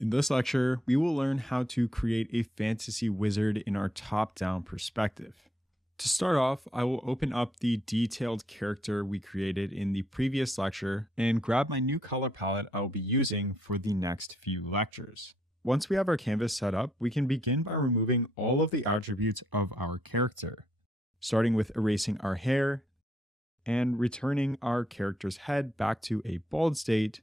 In this lecture, we will learn how to create a fantasy wizard in our top-down perspective. To start off, I will open up the detailed character we created in the previous lecture and grab my new color palette I will be using for the next few lectures. Once we have our canvas set up, we can begin by removing all of the attributes of our character, starting with erasing our hair and returning our character's head back to a bald state,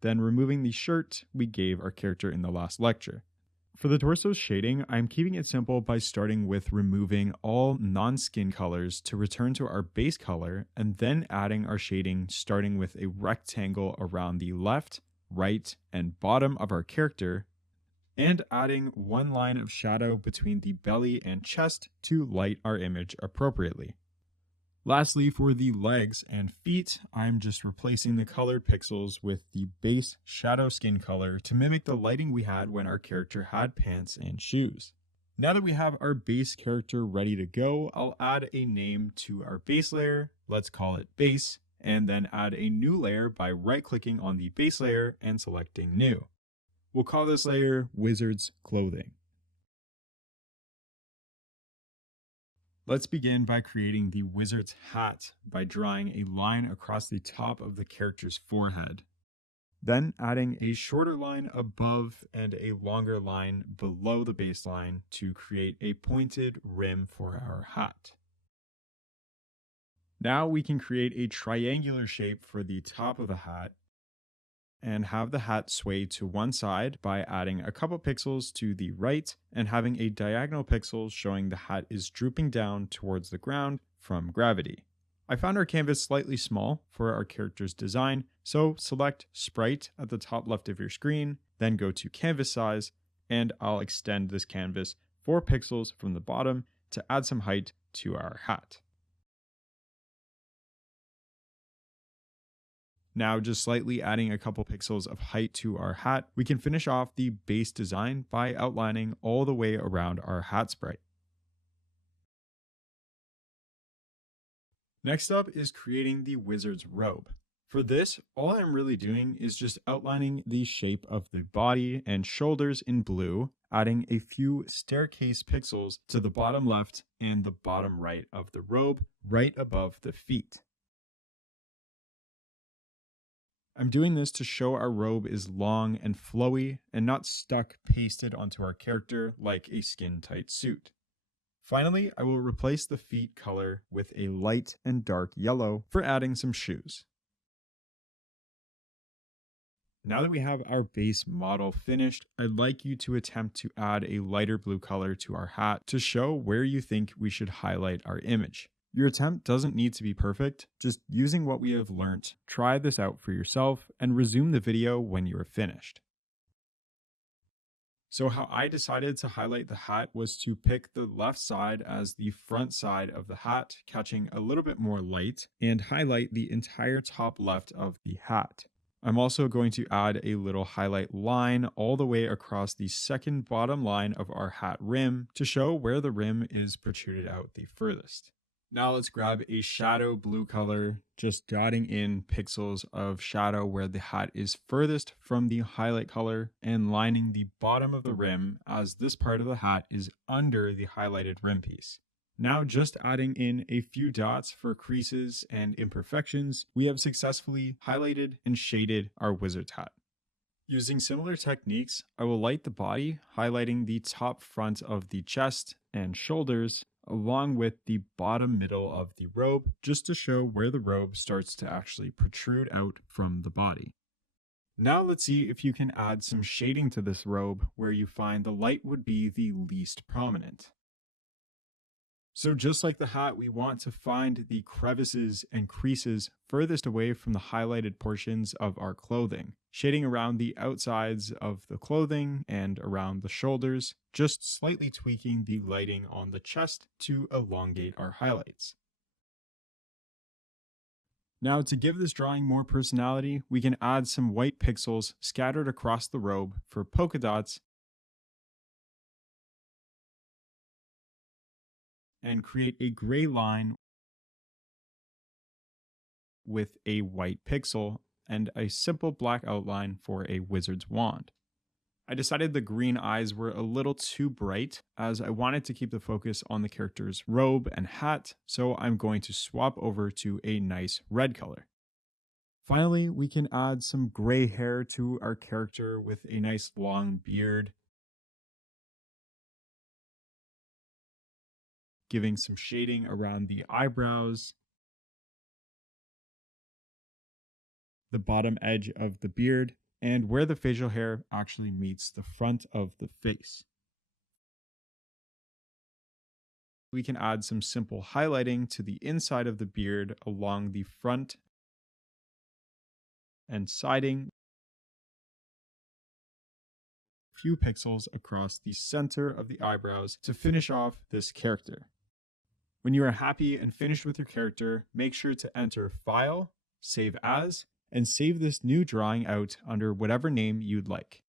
then removing the shirt we gave our character in the last lecture. For the torso shading, I'm keeping it simple by starting with removing all non-skin colors to return to our base color, and then adding our shading starting with a rectangle around the left, right, and bottom of our character, and adding one line of shadow between the belly and chest to light our image appropriately. Lastly, for the legs and feet, I'm just replacing the colored pixels with the base shadow skin color to mimic the lighting we had when our character had pants and shoes. Now that we have our base character ready to go, I'll add a name to our base layer, let's call it base, and then add a new layer by right-clicking on the base layer and selecting new. We'll call this layer Wizard's Clothing. Let's begin by creating the wizard's hat by drawing a line across the top of the character's forehead. Then adding a shorter line above and a longer line below the baseline to create a pointed rim for our hat. Now we can create a triangular shape for the top of the hat and have the hat sway to one side by adding a couple pixels to the right and having a diagonal pixel showing the hat is drooping down towards the ground from gravity. I found our canvas slightly small for our character's design, so select Sprite at the top left of your screen, then go to Canvas Size, and I'll extend this canvas 4 pixels from the bottom to add some height to our hat. Now, just slightly adding a couple pixels of height to our hat, we can finish off the base design by outlining all the way around our hat sprite. Next up is creating the wizard's robe. For this, all I'm really doing is just outlining the shape of the body and shoulders in blue, adding a few staircase pixels to the bottom left and the bottom right of the robe, right above the feet. I'm doing this to show our robe is long and flowy and not stuck pasted onto our character like a skin-tight suit. Finally, I will replace the feet color with a light and dark yellow for adding some shoes. Now that we have our base model finished, I'd like you to attempt to add a lighter blue color to our hat to show where you think we should highlight our image. Your attempt doesn't need to be perfect, just using what we have learnt. Try this out for yourself and resume the video when you are finished. So how I decided to highlight the hat was to pick the left side as the front side of the hat, catching a little bit more light, and highlight the entire top left of the hat. I'm also going to add a little highlight line all the way across the second bottom line of our hat rim to show where the rim is protruded out the furthest. Now let's grab a shadow blue color, just dotting in pixels of shadow where the hat is furthest from the highlight color and lining the bottom of the rim as this part of the hat is under the highlighted rim piece. Now just adding in a few dots for creases and imperfections, we have successfully highlighted and shaded our wizard's hat. Using similar techniques, I will light the body, highlighting the top front of the chest and shoulders, along with the bottom middle of the robe, just to show where the robe starts to actually protrude out from the body. Now let's see if you can add some shading to this robe where you find the light would be the least prominent. So just like the hat, we want to find the crevices and creases furthest away from the highlighted portions of our clothing, shading around the outsides of the clothing and around the shoulders, just slightly tweaking the lighting on the chest to elongate our highlights. Now, to give this drawing more personality, we can add some white pixels scattered across the robe for polka dots and create a gray line with a white pixel and a simple black outline for a wizard's wand. I decided the green eyes were a little too bright as I wanted to keep the focus on the character's robe and hat, so I'm going to swap over to a nice red color. Finally, we can add some gray hair to our character with a nice long beard, giving some shading around the eyebrows, the bottom edge of the beard, and where the facial hair actually meets the front of the face. We can add some simple highlighting to the inside of the beard along the front and siding, a few pixels across the center of the eyebrows to finish off this character. When you are happy and finished with your character, make sure to enter File, Save As, and save this new drawing out under whatever name you'd like.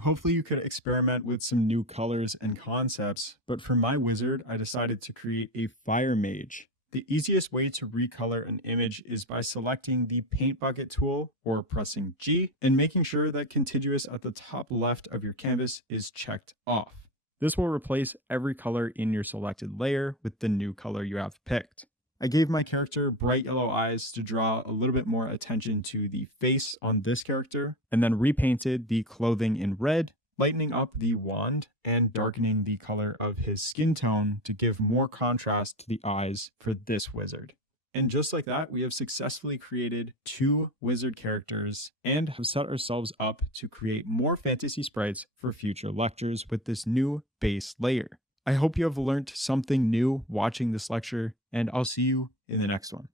Hopefully you could experiment with some new colors and concepts, but for my wizard, I decided to create a fire mage. The easiest way to recolor an image is by selecting the paint bucket tool or pressing G and making sure that contiguous at the top left of your canvas is checked off. This will replace every color in your selected layer with the new color you have picked. I gave my character bright yellow eyes to draw a little bit more attention to the face on this character, and then repainted the clothing in red, lightening up the wand and darkening the color of his skin tone to give more contrast to the eyes for this wizard. And just like that, we have successfully created 2 wizard characters and have set ourselves up to create more fantasy sprites for future lectures with this new base layer. I hope you have learned something new watching this lecture, and I'll see you in the next one.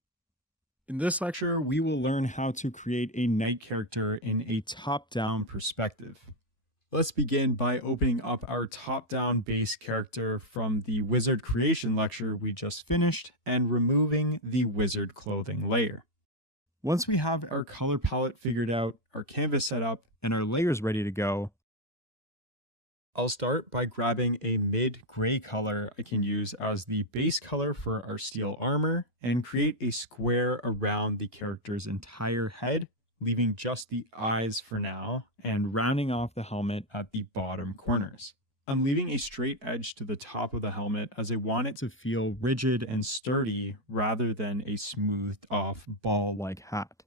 In this lecture, we will learn how to create a knight character in a top-down perspective. Let's begin by opening up our top-down base character from the wizard creation lecture we just finished and removing the wizard clothing layer. Once we have our color palette figured out, our canvas set up, and our layers ready to go, I'll start by grabbing a mid-gray color I can use as the base color for our steel armor and create a square around the character's entire head, leaving just the eyes for now and rounding off the helmet at the bottom corners. I'm leaving a straight edge to the top of the helmet as I want it to feel rigid and sturdy rather than a smoothed off ball-like hat.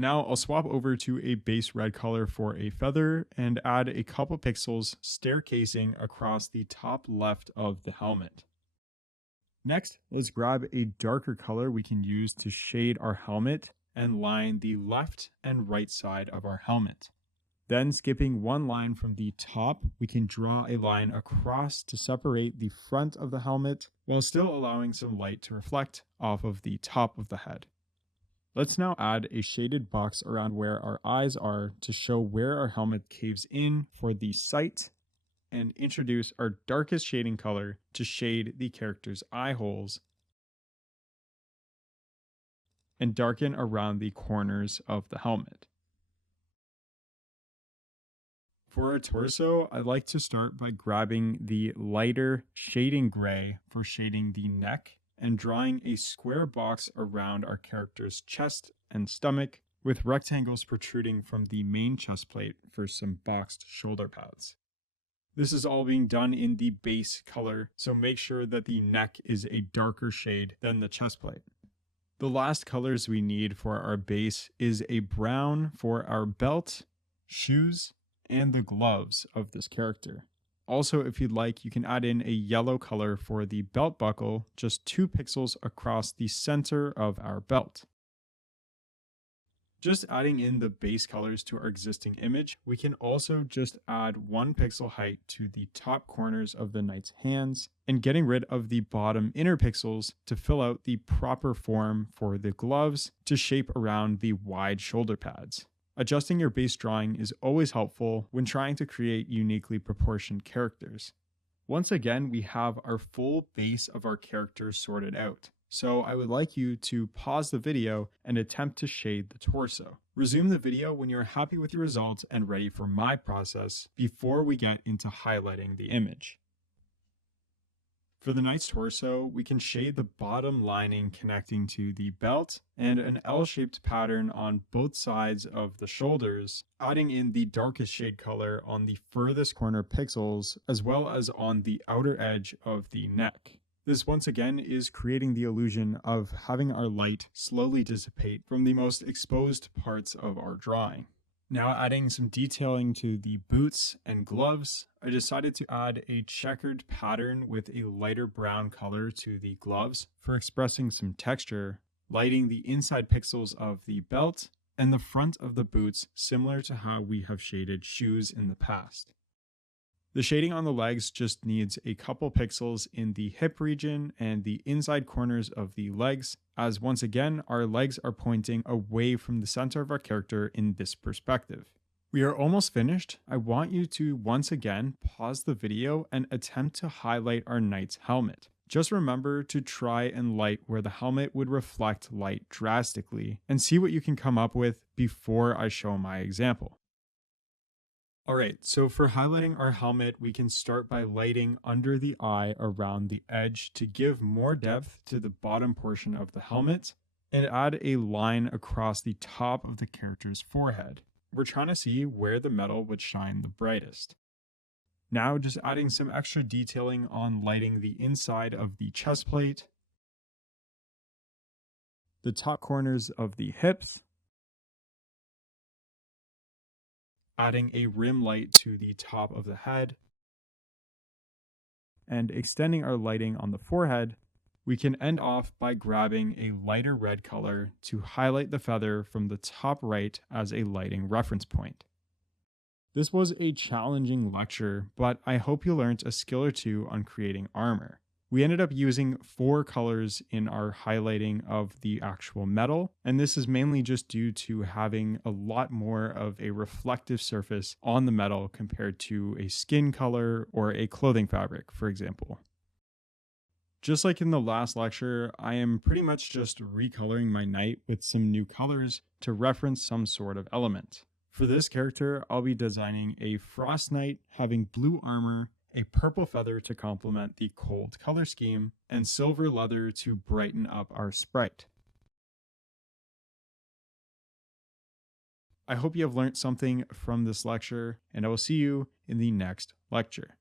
Now I'll swap over to a base red color for a feather and add a couple pixels staircasing across the top left of the helmet. Next, let's grab a darker color we can use to shade our helmet and line the left and right side of our helmet. Then skipping one line from the top, we can draw a line across to separate the front of the helmet while still allowing some light to reflect off of the top of the head. Let's now add a shaded box around where our eyes are to show where our helmet caves in for the sight, and introduce our darkest shading color to shade the character's eye holes and darken around the corners of the helmet. For our torso, I like to start by grabbing the lighter shading gray for shading the neck and drawing a square box around our character's chest and stomach with rectangles protruding from the main chest plate for some boxed shoulder pads. This is all being done in the base color, so make sure that the neck is a darker shade than the chest plate. The last colors we need for our base is a brown for our belt, shoes, and the gloves of this character. Also, if you'd like, you can add in a yellow color for the belt buckle, just 2 pixels across the center of our belt. Just adding in the base colors to our existing image, we can also just add 1 pixel height to the top corners of the knight's hands and getting rid of the bottom inner pixels to fill out the proper form for the gloves to shape around the wide shoulder pads. Adjusting your base drawing is always helpful when trying to create uniquely proportioned characters. Once again, we have our full base of our character sorted out. So I would like you to pause the video and attempt to shade the torso. Resume the video when you're happy with your results and ready for my process before we get into highlighting the image. For the knight's torso, we can shade the bottom lining connecting to the belt and an L-shaped pattern on both sides of the shoulders, adding in the darkest shade color on the furthest corner pixels as well as on the outer edge of the neck. This once again is creating the illusion of having our light slowly dissipate from the most exposed parts of our drawing. Now adding some detailing to the boots and gloves, I decided to add a checkered pattern with a lighter brown color to the gloves for expressing some texture, lighting the inside pixels of the belt and the front of the boots similar to how we have shaded shoes in the past. The shading on the legs just needs a couple pixels in the hip region and the inside corners of the legs, as once again, our legs are pointing away from the center of our character in this perspective. We are almost finished. I want you to once again pause the video and attempt to highlight our knight's helmet. Just remember to try and light where the helmet would reflect light drastically and see what you can come up with before I show my example. Alright, so for highlighting our helmet, we can start by lighting under the eye around the edge to give more depth to the bottom portion of the helmet and add a line across the top of the character's forehead. We're trying to see where the metal would shine the brightest. Now just adding some extra detailing on lighting the inside of the chest plate, the top corners of the hips, adding a rim light to the top of the head, and extending our lighting on the forehead, we can end off by grabbing a lighter red color to highlight the feather from the top right as a lighting reference point. This was a challenging lecture, but I hope you learned a skill or two on creating armor. We ended up using 4 colors in our highlighting of the actual metal, and this is mainly just due to having a lot more of a reflective surface on the metal compared to a skin color or a clothing fabric, for example. Just like in the last lecture, I am pretty much just recoloring my knight with some new colors to reference some sort of element. For this character, I'll be designing a frost knight having blue armor, a purple feather to complement the cold color scheme, and silver leather to brighten up our sprite. I hope you have learned something from this lecture, and I will see you in the next lecture.